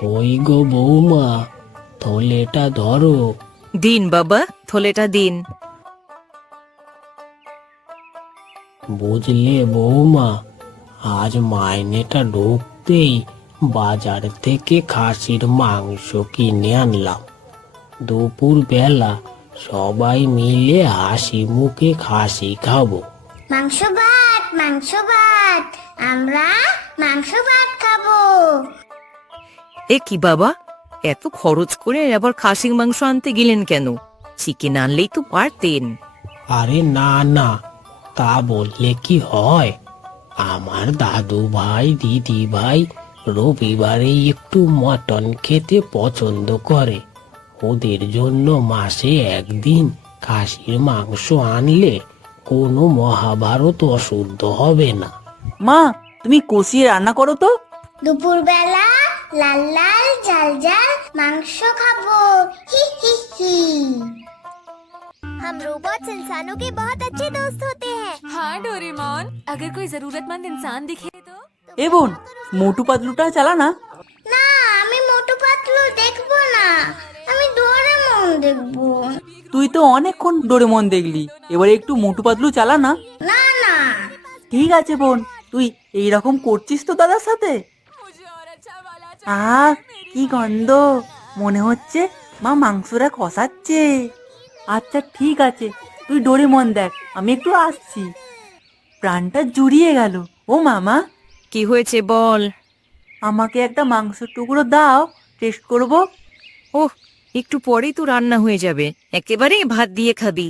কই গো বৌমা, থলেটা ধরো। দিন বাবা, থলেটা দিন। বুঝলে বৌমা, আজ মাইনেটা ঢুকতেই বাজার থেকে খাসির মাংস কিনে আনলাম। দুপুর বেলা সবাই মিলে হাসি মুখে খাসি খাবো। মাংস ভাত, মাংস ভাত, আমরা মাংস ভাত খাবো। এ কি বাবা, এত খরচ করে আবার খাসির মাংস আনতে গেলেন কেন? চিকেন আনলেই তো পারতেন। আরে না না, তা বললে কি হয়? আমার দাদু ভাই দিদি ভাই রবিবারে একটু মটন খেতে পছন্দ করে। ওদের জন্য মাসে একদিন খাসির মাংস আনলে কোনো মহাভারত অশুদ্ধ হবে না। মা, তুমি কষিয়ে রান্না করো তো। দুপুরবেলা লাল লাল ঝাল ঝাল মাংস খাবো। হি হি হি। हम रोबोट्स इंसानों के बहुत अच्छे दोस्त होते हैं। हाँ डोरेमोन, अगर कोई जरूरतमंद इंसान दिखे तो। এ বোন, মোটু পাতলুটা চালা না। না, আমি মোটু পাতলু দেখবো না, আমি ডোরেমন দেখবো। তুই তো অনেকক্ষণ ডোরেমন দেখলি, এবারে একটু মোটু পাতলু চালা না। না না, ঠিক আছে বোন, তুই এইরকম করছিস তো দাদার সাথে। मुझे और अच्छा वाला আহ, কি গন্ধ! মনে হচ্ছে মা মাংসটা কষাচ্ছে। আচ্ছা ঠিক আছে, তুই ডোরেমন দেখ, আমি একটু আসছি। প্রাণটা জুড়িয়ে গেল। ও মামা, কি হয়েছে বল। আমাকে একটা মাংসের টুকরো দাও, টেস্ট করব। ওহ, একটু পরেই তো রান্না হয়ে যাবে, একেবারে ভাত দিয়ে খাবি।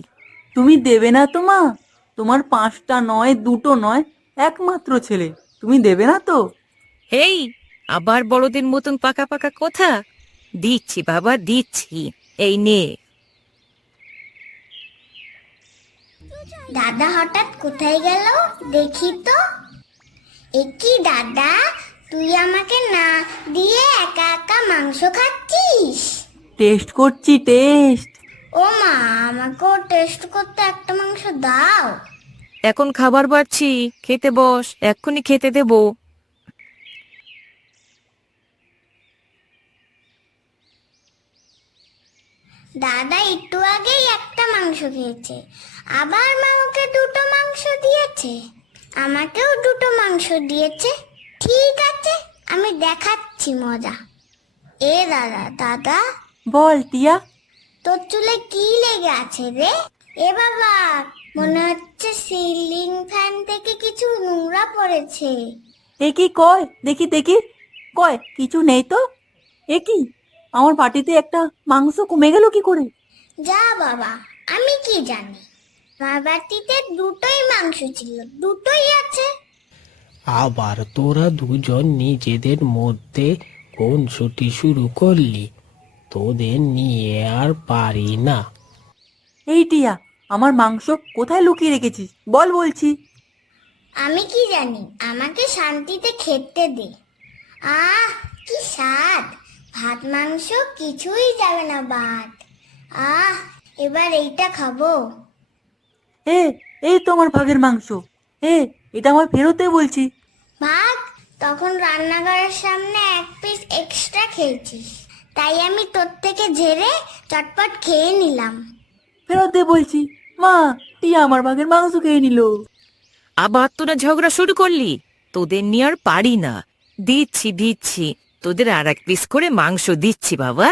তুমি দেবে না তো মা? তোমার 5টা নয়, 2টো নয়, একমাত্র ছেলে, তুমি দেবে না তো? হেই, আবার বড়দের মতন পাকা পাকা কথা। দিচ্ছি বাবা, দিচ্ছি, এই নে। দাদা হঠাৎ কোথায় গেল দেখি তো। একই দাদা, তুই আমাকে না দিয়ে একা একা মাংস খাচ্ছিস? টেস্ট করছি, টেস্ট। ও মা, আমাকেও টেস্ট করতে একটা মাংস দাও। এখন খাবার বাড়ছি, খেতে বস, এক্ষুনি খেতে দেবো। দাদা একটু আগেই একটা মাংস খেয়েছে, আবার মামাকে 2টো মাংস দিয়েছে, আমাকেও 2টো মাংস দিয়েছে। ঠিক আছে, আমি দেখাচ্ছি মজা। এ দাদা, দাদা বল টিয়া। তোর চুলে কি লেগে আছে রে? এ বাবা, মনে হচ্ছে সিলিং ফ্যান থেকে কিছু নোংরা পড়েছে। এ কি কয়, দেখি দেখি। কয় কিছু নেই তো। এ কি, আমার পাটিতে একটা মাংস কমে গেল কি করে? যা বাবা, আমি কি জানি, আমার বাটিতে 2টোই মাংস ছিল, 2টোই আছে। আবার তোরা দুজন নিজেদের মধ্যে কোন ছুটি শুরু করলি? তোদের নিয়ে আর পারি না। এই টিয়া, আমার মাংস কোথায় লুকিয়ে রেখেছিস বল বলছি। আমি কি জানি, আমাকে শান্তিতে খেতে দে। আহ, কি স্বাদ! ভাত মাংস কিছুই যাবে না বাদ। আহ, এবার এইটা খাবো। এ, এই তো আমার ভাগের মাংস। এটা আমার ফেরতে বলছি। ভাগ, তখন রান্নাঘরের সামনে 1 পিস এক্সট্রা খেয়েছিস, তাই আমি তোর থেকে ঝেড়ে চটপট খেয়ে নিলাম। ফেরত দে বলছি। মা, টিয়া আমার ভাগের মাংস খেয়ে নিল। আবার তোরা ঝগড়া শুরু করলি? তোদের নিয়ে আর পারি না। দিচ্ছি দিচ্ছি, তোদের আর 1 পিস করে মাংস দিচ্ছি বাবা।